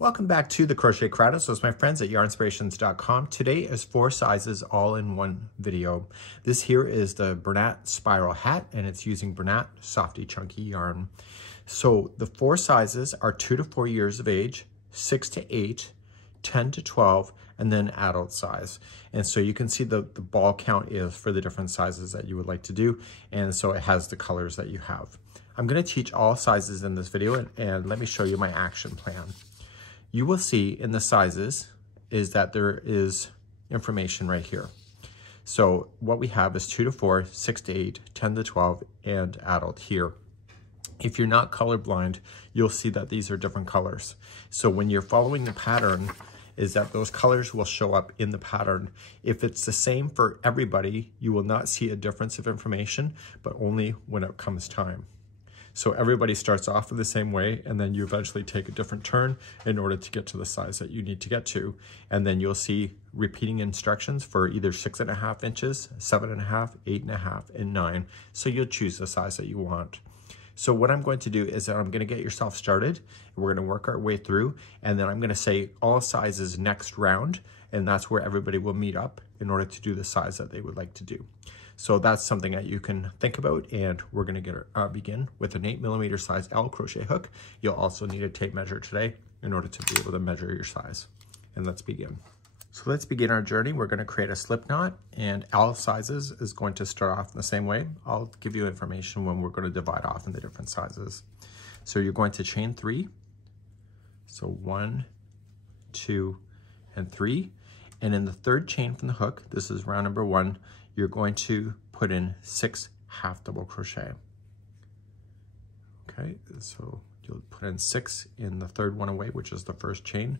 Welcome back to the Crochet Creative. So it's my friends at yarnspirations.com. Today is 4 sizes all in one video. This here is the Bernat spiral hat, and it's using Bernat Softee Chunky yarn. So the 4 sizes are 2 to 4 years of age, 6 to 8, 10 to 12, and then adult size. And so you can see the ball count is for the different sizes that you would like to do. And so it has the colors that you have. I'm going to teach all sizes in this video, and let me show you my action plan. You will see in the sizes is that there is information right here. So what we have is 2 to 4, 6 to 8, 10 to 12, and adult here. If you're not colorblind, you'll see that these are different colors. So when you're following the pattern, is that those colors will show up in the pattern. If it's the same for everybody, you will not see a difference of information, but only when it comes time. So everybody starts off in the same way, and then you eventually take a different turn in order to get to the size that you need to get to. And then you'll see repeating instructions for either 6.5 inches, 7.5, 8.5, and 9. So you'll choose the size that you want. So what I'm going to do is that I'm going to get yourself started. We're going to work our way through, and then I'm going to say all sizes next round, and that's where everybody will meet up in order to do the size that they would like to do. So that's something that you can think about, and we're going to begin with an 8mm size L crochet hook. You'll also need a tape measure today in order to be able to measure your size. And let's begin. So let's begin our journey. We're going to create a slip knot, and L sizes is going to start off in the same way. I'll give you information when we're going to divide off in the different sizes. So you're going to chain 3. So 1, 2, and 3. And in the third chain from the hook, this is round number 1, you're going to put in 6 half double crochet. Okay, so you'll put in 6 in the third one away, which is the first chain.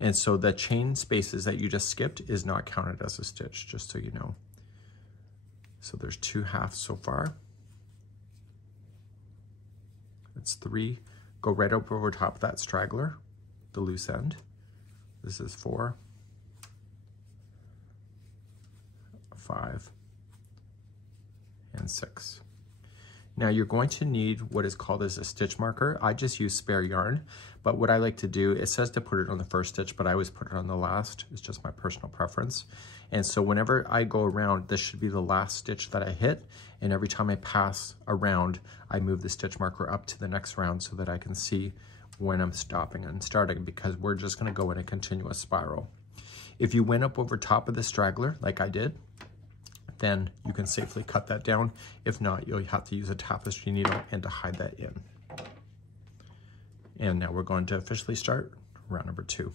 And so the chain spaces that you just skipped is not counted as a stitch, just so you know. So there's 2 halves so far. That's 3. Go right up over top of that straggler, the loose end. This is 4. 5, and 6. Now you're going to need what is called as a stitch marker. I just use spare yarn, but what I like to do, it says to put it on the first stitch, but I always put it on the last. It's just my personal preference. And so whenever I go around, this should be the last stitch that I hit, and every time I pass around, I move the stitch marker up to the next round so that I can see when I'm stopping and starting, because we're just going to go in a continuous spiral. If you went up over top of the straggler, like I did, then you can safely cut that down. If not, you'll have to use a tapestry needle and to hide that in. And now we're going to officially start round number 2.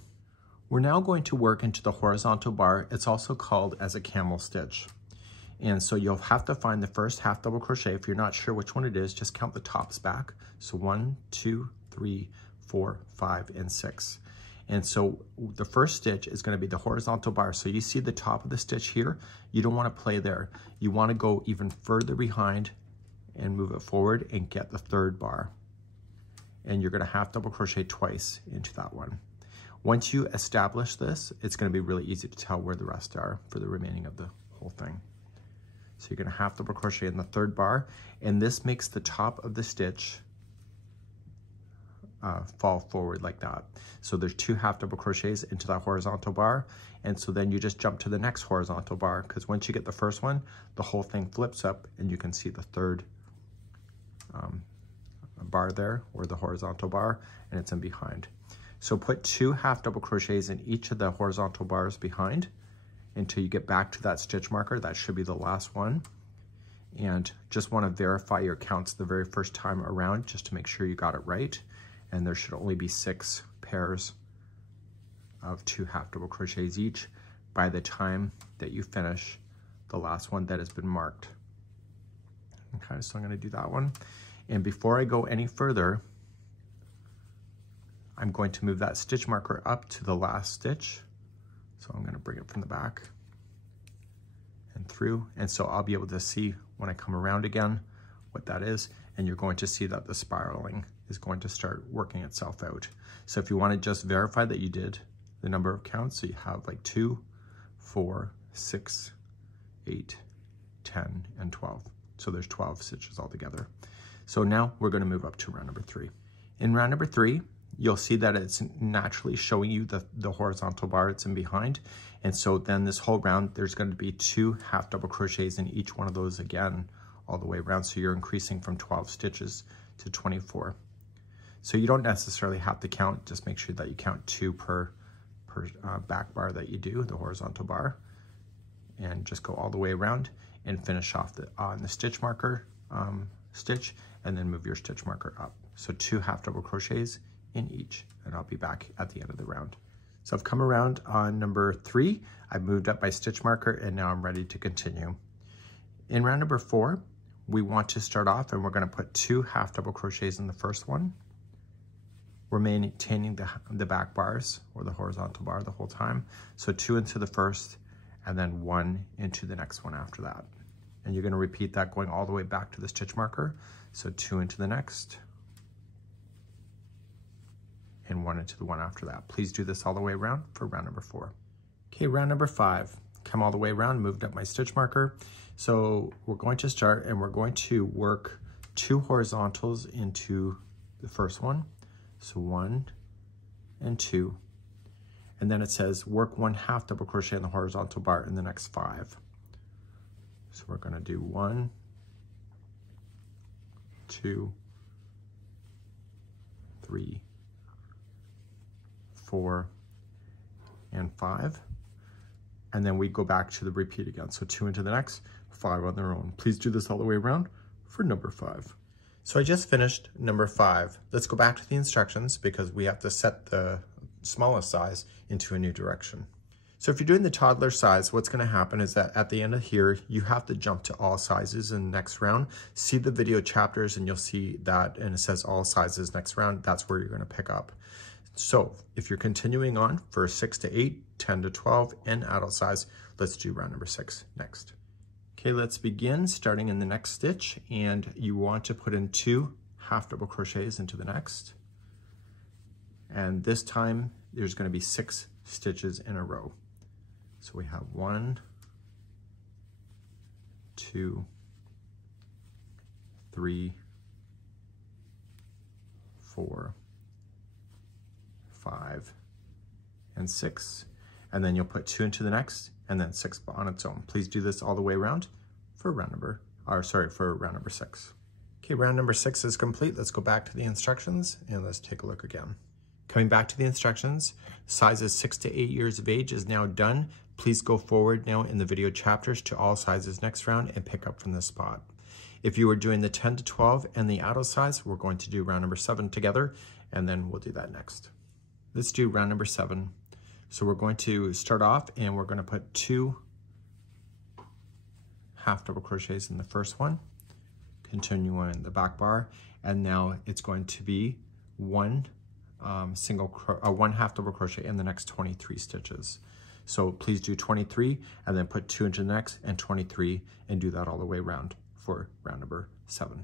We're now going to work into the horizontal bar. It's also called as a camel stitch. And so you'll have to find the first half double crochet. If you're not sure which one it is, just count the tops back. So 1, 2, 3, 4, 5, and 6. And so the first stitch is going to be the horizontal bar. So you see the top of the stitch here. You don't want to play there. You want to go even further behind and move it forward and get the third bar. And you're going to half double crochet twice into that one. Once you establish this, it's going to be really easy to tell where the rest are for the remaining of the whole thing. So you're going to half double crochet in the third bar, and this makes the top of the stitch fall forward like that. So there's 2 half double crochets into that horizontal bar, and so then you just jump to the next horizontal bar, because once you get the first one, the whole thing flips up and you can see the third bar there, or the horizontal bar, and it's in behind. So put 2 half double crochets in each of the horizontal bars behind until you get back to that stitch marker. That should be the last one. And just want to verify your counts the very first time around just to make sure you got it right. And there should only be 6 pairs of 2 half double crochets each by the time that you finish the last one that has been marked. Okay, so I'm going to do that one. And before I go any further, I'm going to move that stitch marker up to the last stitch. So I'm going to bring it from the back and through. And so I'll be able to see when I come around again what that is. And you're going to see that the spiraling is going to start working itself out. So if you want to just verify that you did the number of counts, so you have like 2, 4, 6, 8, 10, and 12. So there's 12 stitches altogether. So now we're going to move up to round number 3. In round number 3, you'll see that it's naturally showing you the horizontal bar it's in behind. And so then this whole round, there's going to be 2 half double crochets in each one of those again, all the way around. So you're increasing from 12 stitches to 24. So you don't necessarily have to count, just make sure that you count 2 per back bar that you do, the horizontal bar, and just go all the way around and finish off on the stitch marker stitch, and then move your stitch marker up. So 2 half double crochets in each, and I'll be back at the end of the round. So I've come around on number 3, I've moved up my stitch marker, and now I'm ready to continue. In round number 4, we want to start off and we're going to put 2 half double crochets in the first one. We're maintaining the back bars or the horizontal bar the whole time. So 2 into the first, and then 1 into the next one after that. And you're going to repeat that going all the way back to the stitch marker. So 2 into the next, and 1 into the one after that. Please do this all the way around for round number 4. Okay, round number 5. Come all the way around, moved up my stitch marker. So we're going to start and we're going to work 2 horizontals into the first one. So 1 and 2. And then it says work 1 half double crochet in the horizontal bar in the next 5. So we're going to do 1, 2, 3, 4, and 5. And then we go back to the repeat again. So 2 into the next, 5 on their own. Please do this all the way around for number 5. So I just finished number 5. Let's go back to the instructions because we have to set the smallest size into a new direction. So if you're doing the toddler size, what's going to happen is that at the end of here, you have to jump to all sizes in the next round. See the video chapters and you'll see that, and it says all sizes next round. That's where you're going to pick up. So if you're continuing on for 6 to 8, 10 to 12, and adult size, let's do round number 6 next. Okay, let's begin starting in the next stitch, and you want to put in 2 half double crochets into the next. And this time there's going to be 6 stitches in a row. So we have 1, 2, 3, 4, 5, and 6. And then you'll put 2 into the next, and then 6 on its own. Please do this all the way around for round number 6. Okay, round number 6 is complete. Let's go back to the instructions and let's take a look again. Coming back to the instructions, sizes 6 to 8 years of age is now done. Please go forward now in the video chapters to all sizes next round and pick up from this spot. If you were doing the 10 to 12 and the adult size, we're going to do round number 7 together, and then we'll do that next. Let's do round number 7. So we're going to start off and we're going to put 2 half double crochets in the first one, continue on the back bar, and now it's going to be 1 half double crochet in the next 23 stitches. So please do 23 and then put 2 into the next and 23 and do that all the way around for round number 7.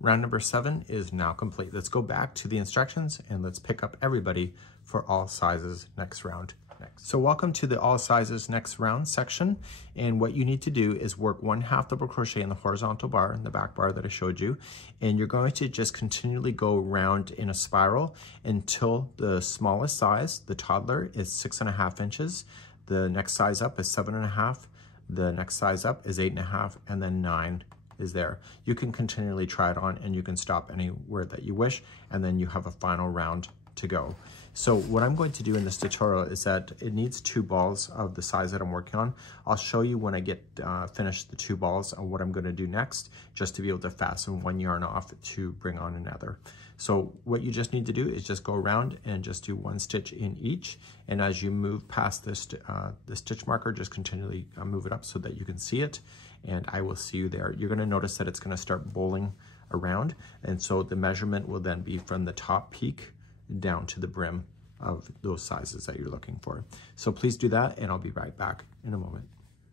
Round number 7 is now complete. Let's go back to the instructions and let's pick up everybody for all sizes next round. So welcome to the all sizes next round section, and what you need to do is work 1 half double crochet in the horizontal bar, in the back bar that I showed you, and you're going to just continually go around in a spiral until the smallest size, the toddler, is 6.5 inches, the next size up is 7.5, the next size up is 8.5, and then 9 is there. You can continually try it on and you can stop anywhere that you wish, and then you have a final round to go. So what I'm going to do in this tutorial is that it needs 2 balls of the size that I'm working on. I'll show you when I get finished the 2 balls and what I'm going to do next, just to be able to fasten 1 yarn off to bring on another. So what you just need to do is just go around and just do 1 stitch in each, and as you move past this the stitch marker, just continually move it up so that you can see it, and I will see you there. You're going to notice that it's going to start bowling around, and so the measurement will then be from the top peak down to the brim of those sizes that you're looking for. So please do that, and I'll be right back in a moment.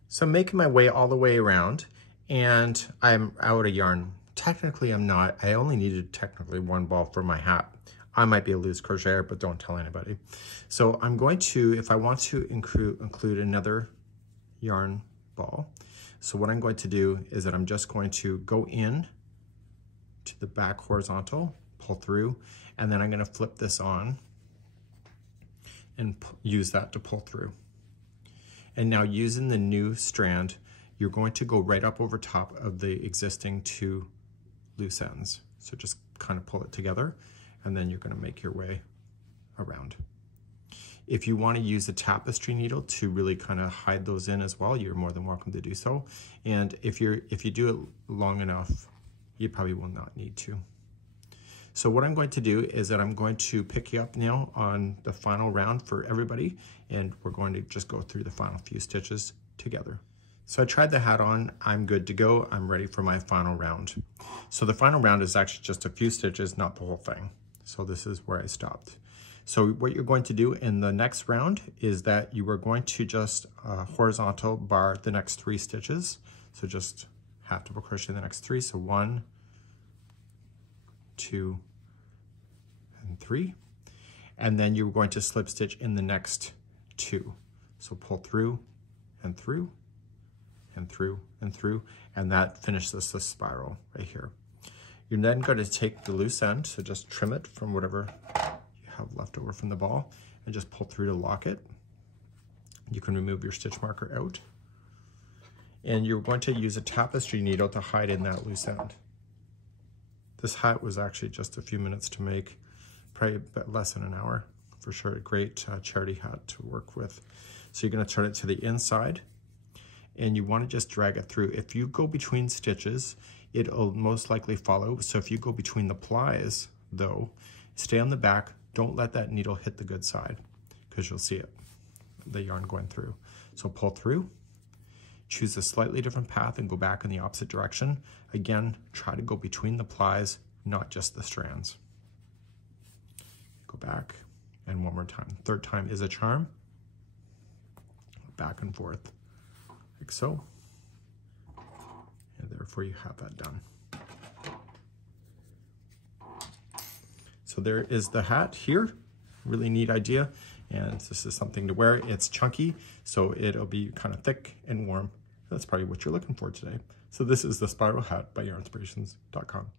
So I'm making my way all the way around, and I'm out of yarn. Technically I'm not. I only needed technically 1 ball for my hat. I might be a loose crocheter, but don't tell anybody. So I'm going to, if I want to include another yarn ball, so what I'm going to do is that I'm just going to go in to the back horizontal, pull through, and then I'm going to flip this on and use that to pull through. And now using the new strand, you're going to go right up over top of the existing 2 loose ends. So just kind of pull it together, and then you're going to make your way around. If you want to use a tapestry needle to really kind of hide those in as well, you're more than welcome to do so. And if you do it long enough, you probably will not need to. So what I'm going to do is that I'm going to pick you up now on the final round for everybody, and we're going to just go through the final few stitches together. So I tried the hat on, I'm good to go, I'm ready for my final round. So the final round is actually just a few stitches, not the whole thing. So this is where I stopped. So what you're going to do in the next round is that you are going to just horizontal bar the next 3 stitches. So just half double crochet the next 3. So 1, 2, and 3. And then you're going to slip stitch in the next 2. So pull through and through and through and through, and that finishes the spiral right here. You're then going to take the loose end, so just trim it from whatever you have left over from the ball, and just pull through to lock it. You can remove your stitch marker out, and you're going to use a tapestry needle to hide in that loose end. This hat was actually just a few minutes to make, probably a bit less than an hour for sure. A great charity hat to work with. So you're going to turn it to the inside, and you want to just drag it through. If you go between stitches, it'll most likely follow. So if you go between the plies, though, stay on the back. Don't let that needle hit the good side, because you'll see it, the yarn going through. So pull through, choose a slightly different path and go back in the opposite direction. Again, try to go between the plies, not just the strands. Go back, and one more time. 3rd time is a charm. Back and forth, like so. And therefore you have that done. So there is the hat here. Really neat idea. And this is something to wear. It's chunky, so it'll be kind of thick and warm. That's probably what you're looking for today. So this is the Spiral Hat by yarnspirations.com.